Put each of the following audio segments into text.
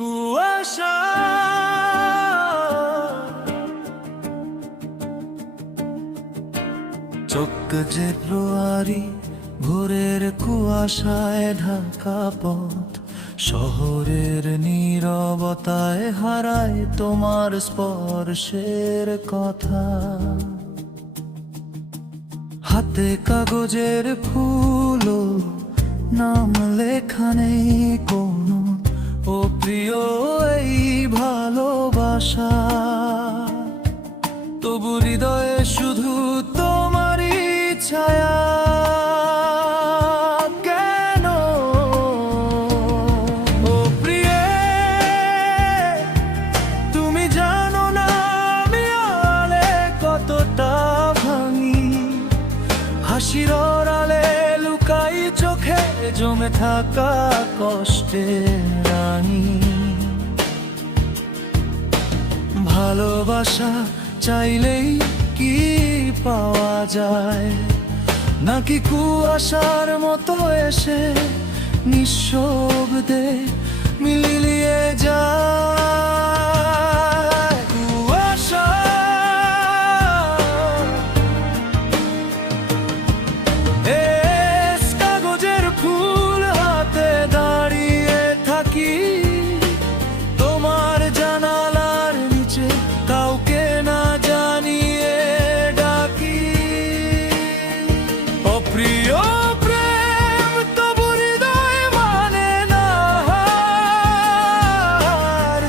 কুয়াশা চোখ যে ফেব্রুয়ারি ভোরের কুয়াশায় ঢাকা পথ, শহরের নীরবতায় হারায় তোমার স্পর্শের কথা। হাতে কাগজের ফুল, নাম লেখা নেই কোনো, ও প্রিয় এই ভালোবাসা। তবু হৃদয়ে শুধু তোমারই ছায়া। কেন ও প্রিয়ে, তুমি জানো না আমি আলে কতটা ভাঙি। হাসির আড়ালে লুকাই চোখে জমে থাকা কষ্টের রানী। ভালোবাসা চাইলেই কি পাওয়া যায়, নাকি কুয়াশার মতো এসে নিঃশব্দে মিলিয়ে যায়। কুয়াশা কাগজের ফুল হাতে দাঁড়িয়ে থাকি, তোমার জানালার নিচে কাউকে না জানিয়ে ডাকি। অপ্রিয় প্রেম তবু হৃদয় মানে না।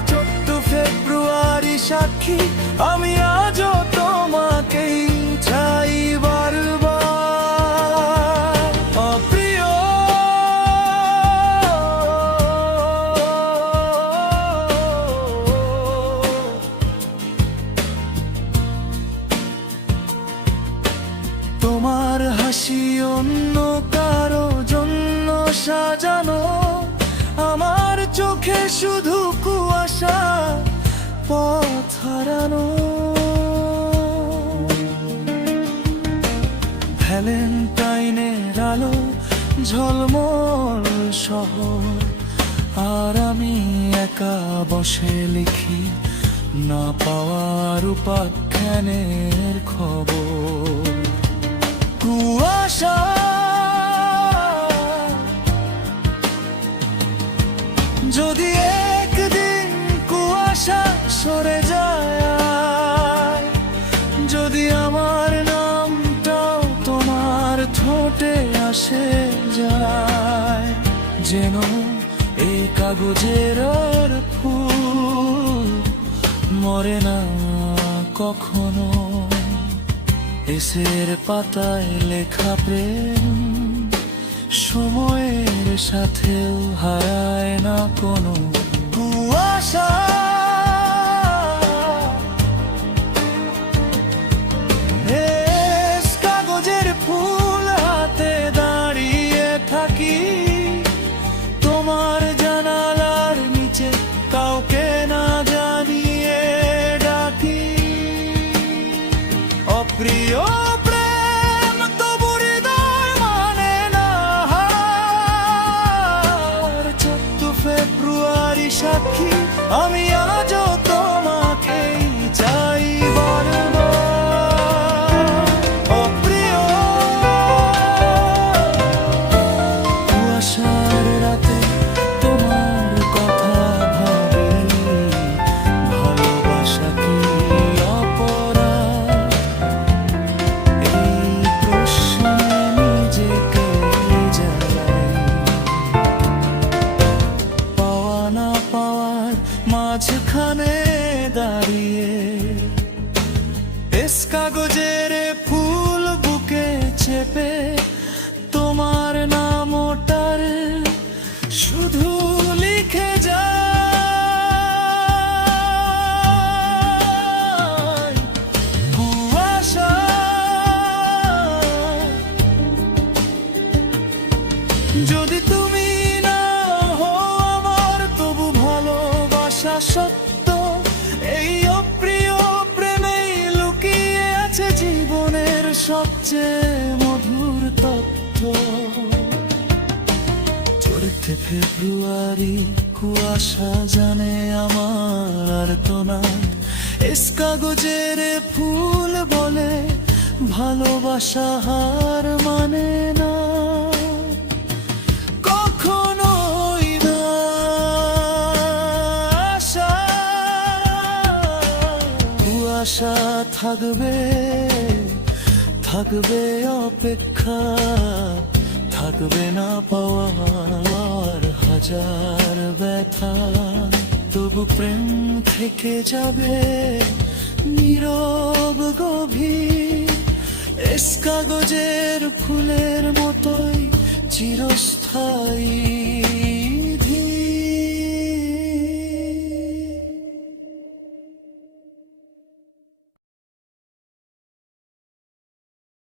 14 ফেব্রুয়ারি সাক্ষী, আমি আজও তোমাকেই চাই বারবার। অপ্রিয় তোমার হাসি অন্য কারো জন্য সাজানো, আমার চোখে শুধু কুয়াশা, পথ হারানো। ভ্যালেন্টাইনের আলো ঝলমল শহর, আর আমি একা বসে লিখি না পাওয়ার উপাখ্যানের খবর। কুয়াশা যদি একদিন কুয়াশা সরে যায়, যদি আমার নামটাও তোমার ঠোঁটে আসে যায়, যেন এই কাগজের আর ফুল মরে না কখনো। এসের পাতায় লেখা প্রেম সময়ের সাথেও হারায় না কোনো। কুয়াশা কাগজের ফুল হাতে দাঁড়িয়ে থাকি, তোমার জানালার নিচে কাউকে না জানিয়ে ডাকি। অপ্রিয় প্রেম তবু হৃদয় মানে না। 14 ফেব্রুয়ারি সাক্ষী, আমি আজও তোমাকেই চাই বারবার। অপ্রিয় কুয়াশার রাতে তোমার কথা ভাবি, ভালোবাসা কি অপরাধ? এই প্রশ্নে নিজেকে জ্বালাই। পাওয়া না পাওয়ার মাঝখানে দাঁড়িয়ে, কাগজের ফুল বুকে চেপে তোমার নাম ওটার শুধু লিখে যায়। কুয়াশা যদি তুমি না হও আমার, তবু ভালোবাসা সত্য। এই অপ্রিয় প্রেমেই লুকিয়ে আছে জীবনের সবচেয়ে মধুর তথ্য। 14 ফেব্রুয়ারি কুয়াশা জানে আমার আর্তনাদ, এস কাগজের ফুল বলে ভালোবাসা হার মানে না, কখনোই না আশা। কুয়াশা থাকবে, থাকবে অপেক্ষা, থাকবে না পাওয়ার হাজার ব্যথা, তবু প্রেম থেকে যাবে নীরব গভীর, এস কাগজের ফুলের মতোই চিরস্থায়ী।